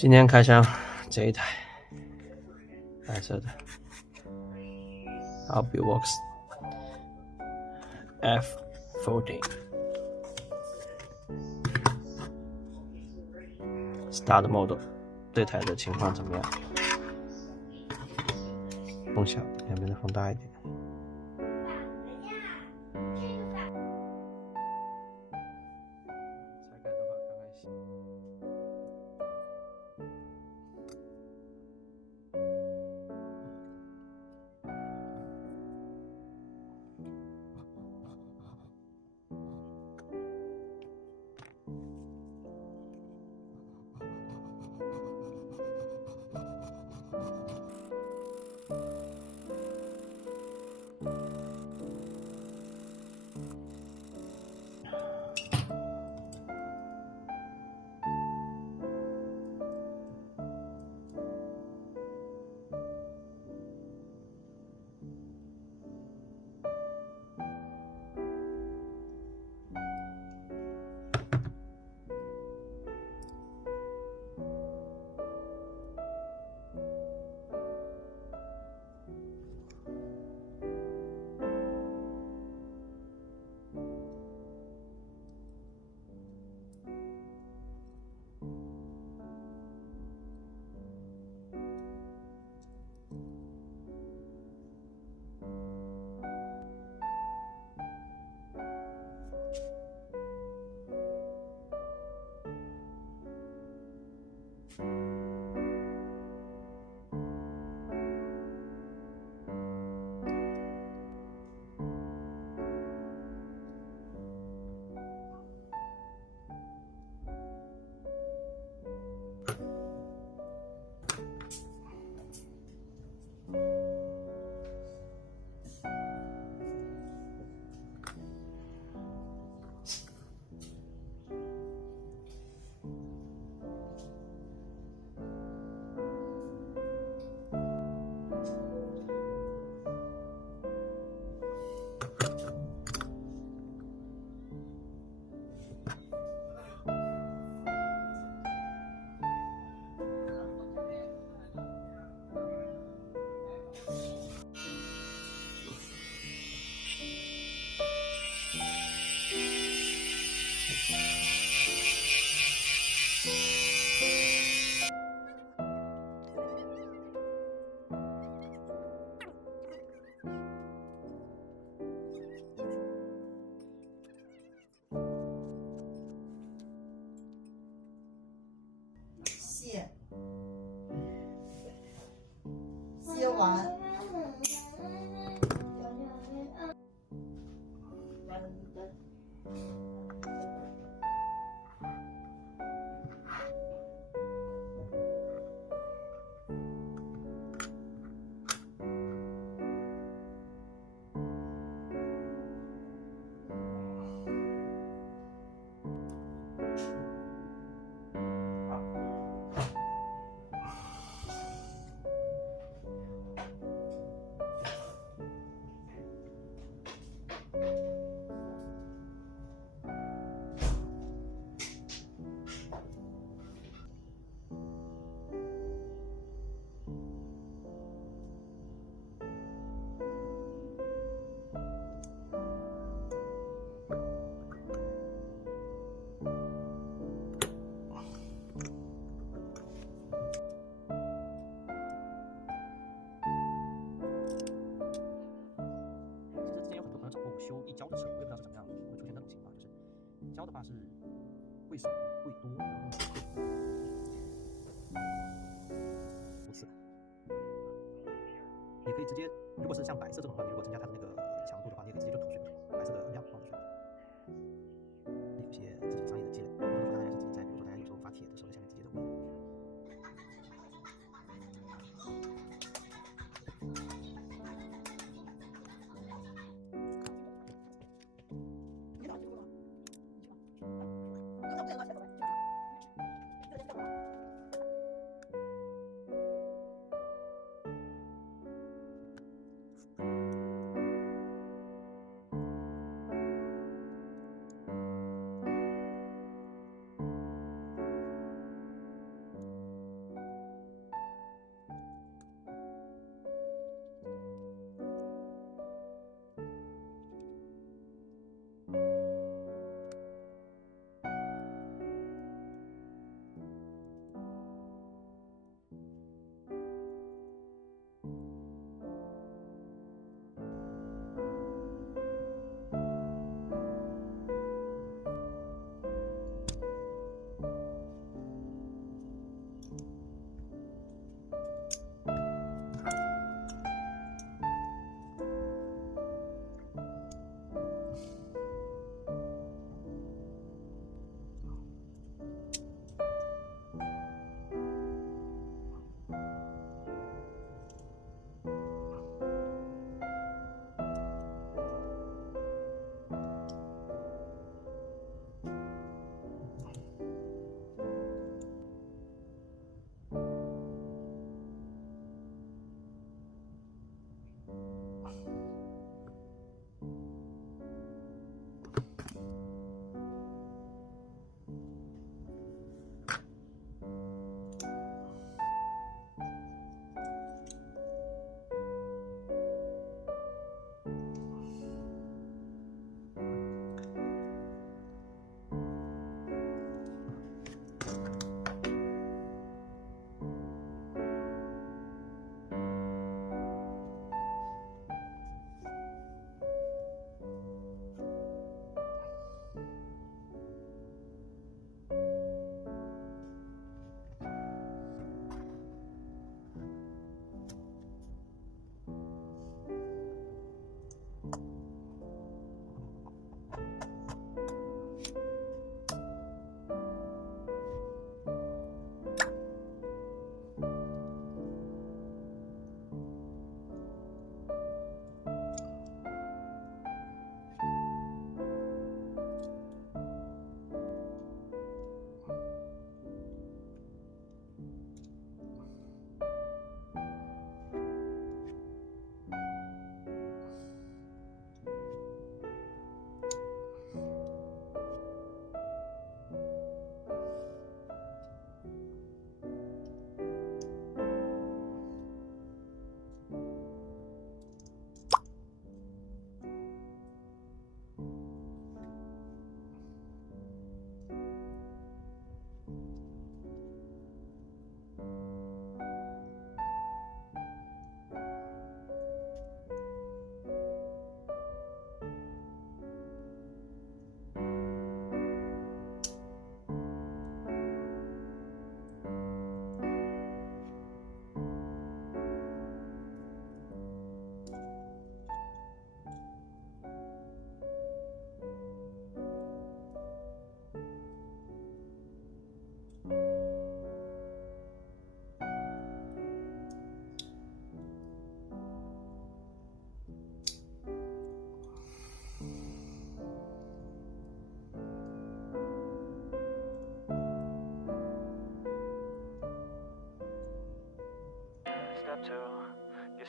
今天开箱这一台白色的 LBWK F40 Start Model， 这台的情况怎么样？风小，两边的风大一点。切完。修一胶的车，我也不知道是怎么样，会出现那种情况，就是胶的话是会少会多，然后如此，也可以直接，如果是像白色这种的话，你如果增加它的那个强度的话，你也可以直接就投水，白色的料放水。有些自己商业的积累，如果说大家是自己在，比如说大家有时候发帖的时候，在下面直接都会。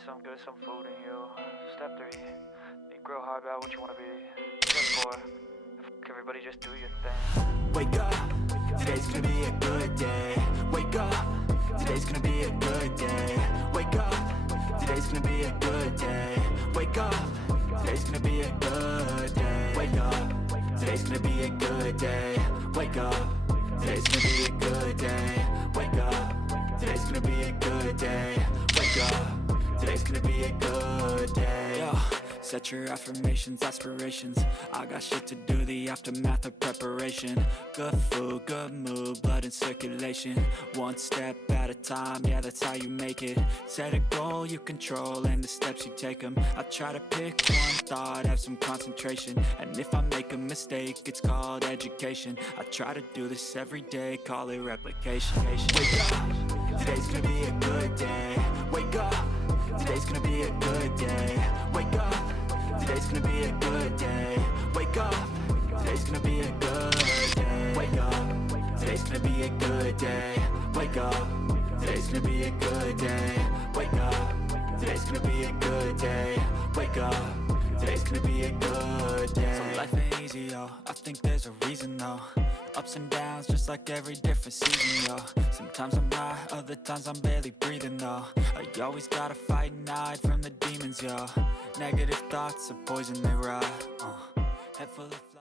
some good, some food in you. Step 3, think real hard about what you wanna be. Step 4, everybody just do your thing. Wake up, today's gonna be a good day. Wake up, today's gonna be a good day. Wake up, today's gonna be a good day. Wake up, today's gonna be a good day. Wake up, today's gonna be a good day. Wake up, today's gonna be a good day. Wake up, today's gonna be a good day. Wake up, today's gonna be a good day. Yo, set your affirmations, aspirations. I got shit to do, the aftermath of preparation. Good food, good mood, blood in circulation. One step at a time, yeah, that's how you make it. Set a goal you control and the steps you take them. I try to pick one thought, have some concentration. And if I make a mistake, it's called education. I try to do this every day, call it replication. Wake up, today's gonna be a good day. Wake up, today's gonna be a good day. Wake up, today's gonna be a good day. Wake up, today's gonna be a good day. Wake up, today's gonna be a good day. Wake up, today's gonna be a good day. Wake up, today's gonna be a good day. Wake up, today's gonna be a good day. So life ain't easy, yo, I think there's a reason though. Ups and downs, just like every different season, yo. Sometimes I'm high, other times I'm barely breathing, though. I always gotta fight and hide from the demons, yo. Negative thoughts are poison, they rot. Head full of